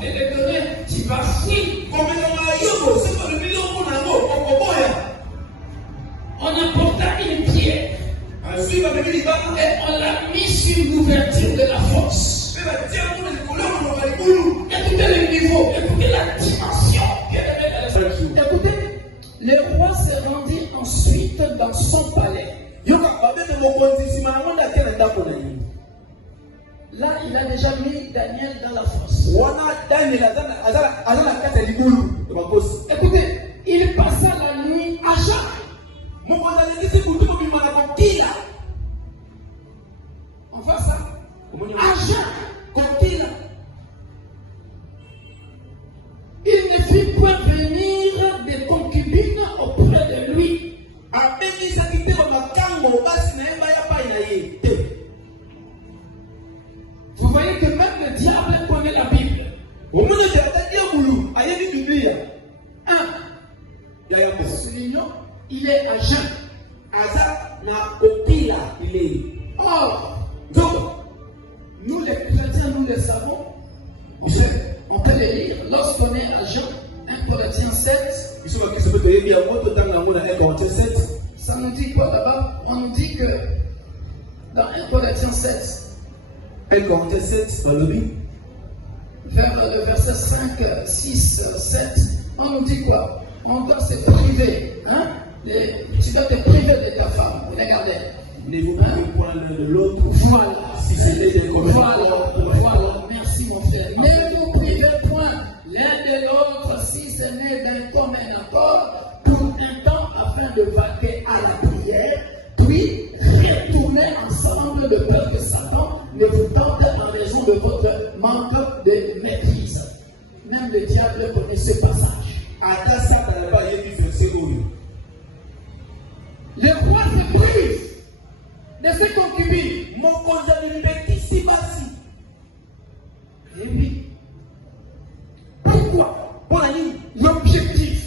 de les donner, tu vas fuir. On apporta une pierre et on l'a mis sur l'ouverture de la fosse. Écoutez le niveau, écoutez la dimension. Écoutez, le roi se rendit ensuite dans son palais. Là, il a déjà mis Daniel dans la fosse. Écoutez, il passa la nuit à Jacques. On voit ça. À Jacques. Il ne fit point venir des concubines auprès de lui. Vous voyez que même le diable connaît la Bible. Soulignons, il est à jeun. Or, nous les chrétiens, nous le savons. On peut les lire. Lorsqu'on est à jeun, 1 Corinthiens 7. Ça nous dit quoi là-bas? On nous dit que dans 1 Corinthiens 7. 1 Corinthiens 7, dans le livre. Vers le verset 5, 6, 7, on nous dit quoi? On doit se priver. Hein? Tu dois te priver de ta femme. Regardez. Ne vous privez point l'un de l'autre. Voilà. Si c'était des communs. Voilà. Merci mon frère. Ne vous privez point l'un de l'autre si ce n'est d'un commun accord pour un temps afin de vaquer à la prière, puis retourner ensemble de peur que Satan ne vous tente en raison de votre manque de maîtrise. Même le diable connaît ce passage. Le roi se prive de ses concubines. Et oui. Pourquoi? L'objectif,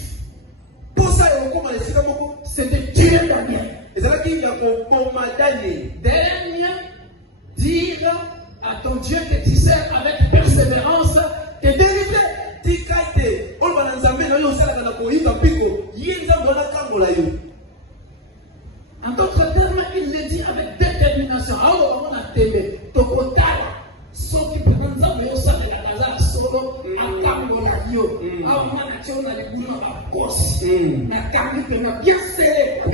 c'est de tuer Daniel. Daigne dire à ton Dieu que tu sers avec persévérance te délivrer. En d'autres termes, il le dit avec détermination. Alors, on a télé. Tokotara. Ceux qui prennent ça, mais aussi de la casa solo, à Tango la Rio. Alors, on a tiré dans les boulons à la poste. La carte que m'a bien serré. Je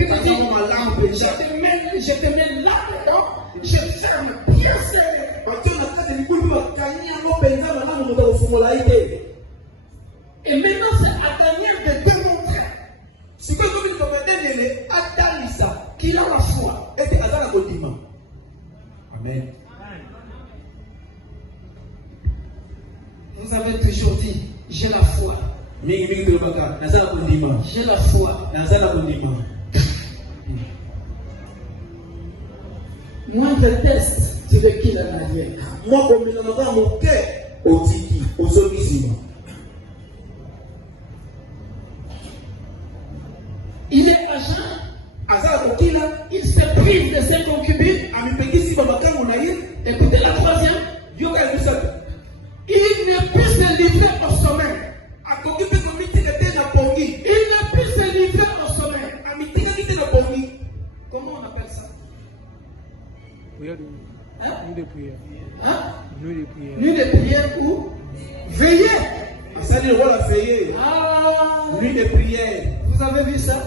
te mets là-dedans. Je ferme bien serré. Et maintenant, c'est à Daniel de démontrer qu'il a la foi. Amen. Vous avez toujours dit, j'ai la foi. J'ai la foi. Moi, je teste, tu veux qu'il a la vie. Moi, comme il en a mon cœur, au tiki, au solissime. Il est agent. Il se prive de ses concubines. Écoutez la troisième. Il ne peut se livrer au sommeil. Il ne peut se livrer au sommeil. Comment on appelle ça? Nuit de prière. Hein? Nuit de prière. Nuit de prière ou veiller. Nuit de prière. Vous avez vu ça?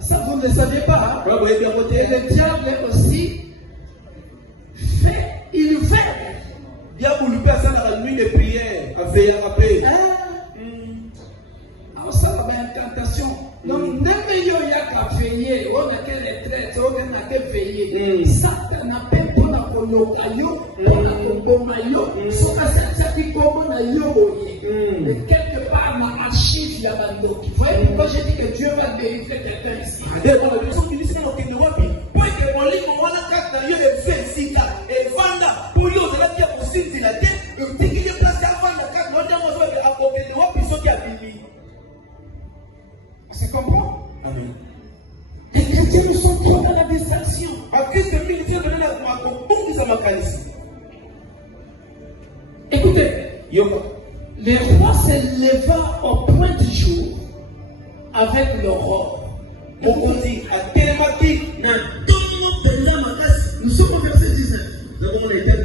Ça, vous ne le saviez pas. Hein? Et le diable aussi fait, il fait. Diable peut faire la nuit de prière, à veiller à paix. Alors ça, c'est une incantation. Donc, même il y a qu'à veiller, on a qu'à retraite, on a qu'à veiller. Satan n'a pas pour la colocayo, pour la congomayo. Sauf que ça qui commence à yoboyer. Mais quelque part, ma archive, il y a bando. Vous voyez pourquoi j'ai dit que Dieu va délivrer quelqu'un ici? On se comprend? Amen. Les chrétiens nous sont trop dans la distraction. Écoutez, le roi se leva au point du jour avec l'aurore. Mokonzi atelemaki na ntongo mpenza makasi. Nous sommes au verset 19. Nous avons l'état de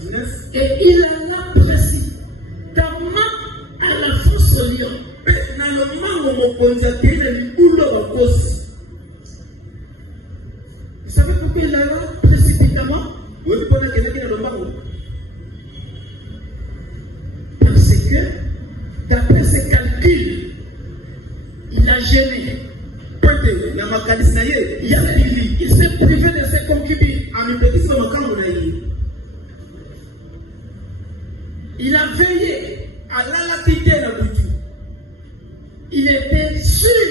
19. Et il alla précipitamment à la fosse au lion. Pe na lomango mokonzi akei na libulu ya bakosi. Vous savez pourquoi il alla précipitamment? Oui, mpona akendaki na lomango. Parce que, d'après ses calculs, il a gêné. Il s'est privé de ses concubines. Il a veillé. Il était sûr.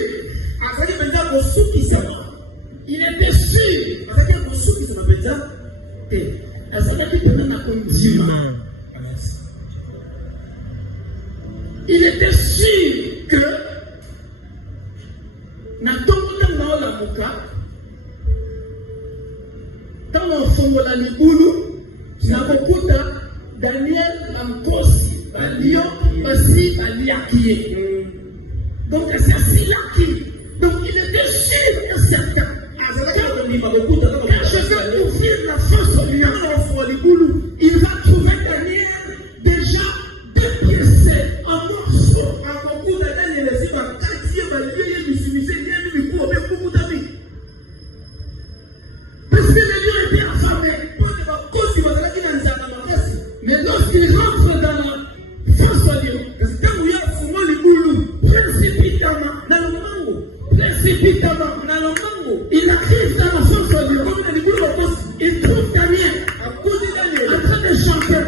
Il était sûr. Il était sûr que dans le fond de la Libulu, Daniel Bankosi, Balion, Basi, Baliakie. Donc c'est ainsi-là qu'il. Donc il était sûr et certain. Quand je vais ouvrir la face au lion, il va trouver Daniel déjà dépiécé en morceaux. Parce que le lion était affamé. Mais lorsqu'il rentre dans la face au lion, précipitamment, il arrive dans la face au lion. Il trouve Daniel en train de chanter.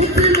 Thank you.